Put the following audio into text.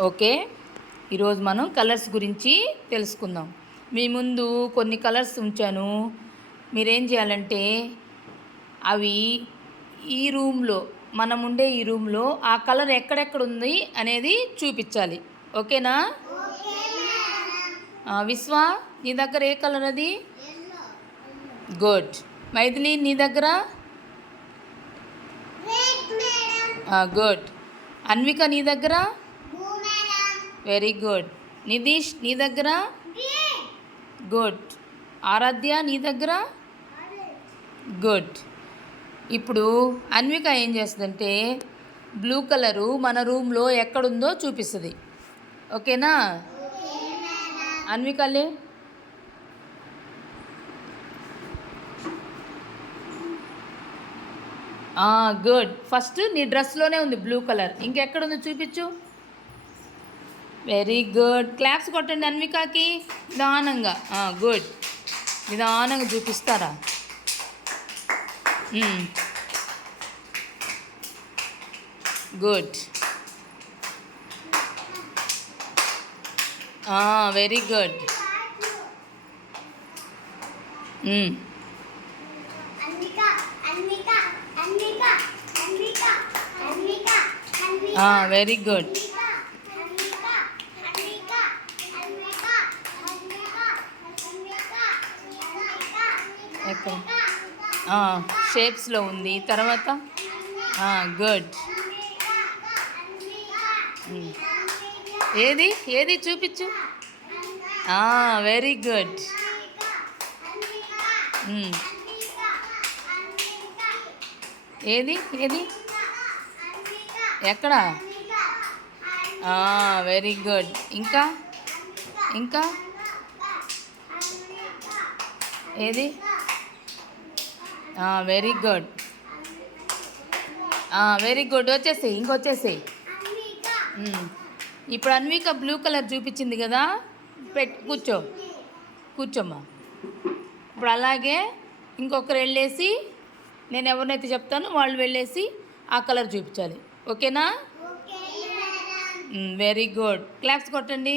Okay? ఈరోజు మనం colours గురించి తెలుసుకుందాం. మీ ముందు కొన్ని కలర్స్ ఉంచాను. మీరేం చేయాలంటే అవి ఈ రూమ్లో మనం ఉండే ఈ రూమ్లో ఆ కలర్ ఎక్కడెక్కడ ఉంది అనేది చూపించాలి. ఓకేనా? విశ్వ నీ దగ్గర ఏ కలర్ అది? గుడ్. మైథిలి నీ దగ్గర? గుడ్. అన్విక నీ దగ్గర? Very good. నితీష్ నీ దగ్గర? గుడ్. ఆరాధ్య నీ దగ్గర? గుడ్. ఇప్పుడు అన్విక ఏం చేస్తుందంటే బ్లూ కలరు మన రూమ్లో ఎక్కడుందో చూపిస్తుంది. ఓకేనా? అన్వికలే గుడ్. ఫస్ట్ నీ డ్రెస్లోనే ఉంది బ్లూ కలర్. ఇంకెక్కడుందో చూపించు. వెరీ గుడ్ క్లాప్స్ కొట్టండి అన్వికాకి. నిదానంగా. గుడ్ నిదానంగా చూపిస్తారా? Good very good very good ఎక్కడ? షేప్స్లో ఉంది. తర్వాత? గుడ్ ఏది? ఏది చూపించు? వెరీ గుడ్ ఏది? ఏది? ఎక్కడ? వెరీ గుడ్ ఇంకా? ఇంకా? ఏది? వెరీ గుడ్ వెరీ గుడ్ వచ్చేసేయి ఇంకొచ్చేసేయి ఇప్పుడు అన్విక బ్లూ కలర్ చూపించింది కదా? పెట్ కూర్చో. కూర్చోమ్మా. ఇప్పుడు అలాగే ఇంకొకరు వెళ్ళేసి నేను ఎవరినైతే చెప్తానో వాళ్ళు వెళ్ళేసి ఆ కలర్ చూపించాలి. ఓకేనా? వెరీ గుడ్ క్లాప్స్ కొట్టండి.